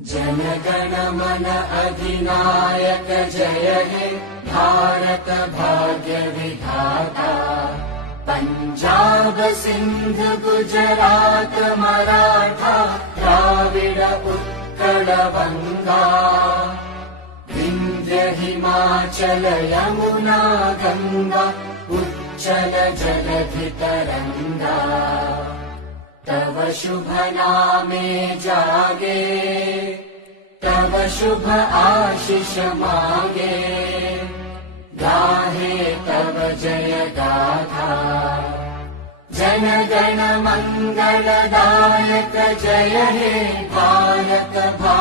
जनगण मन अधिनायक जय हे भारत भाग्य विधाता। पंजाब सिंध गुजरात मराठा द्राविड उत्कल बंगा। विंध्य हिमाचल यमुना गंगा उच्चल जलधि तरंगा। तव शुभ नामे जागे तव शुभ आशीष मांगे। गाहे तव जय गाथा जन गण मंगलदायक जय हे भारत भाग्य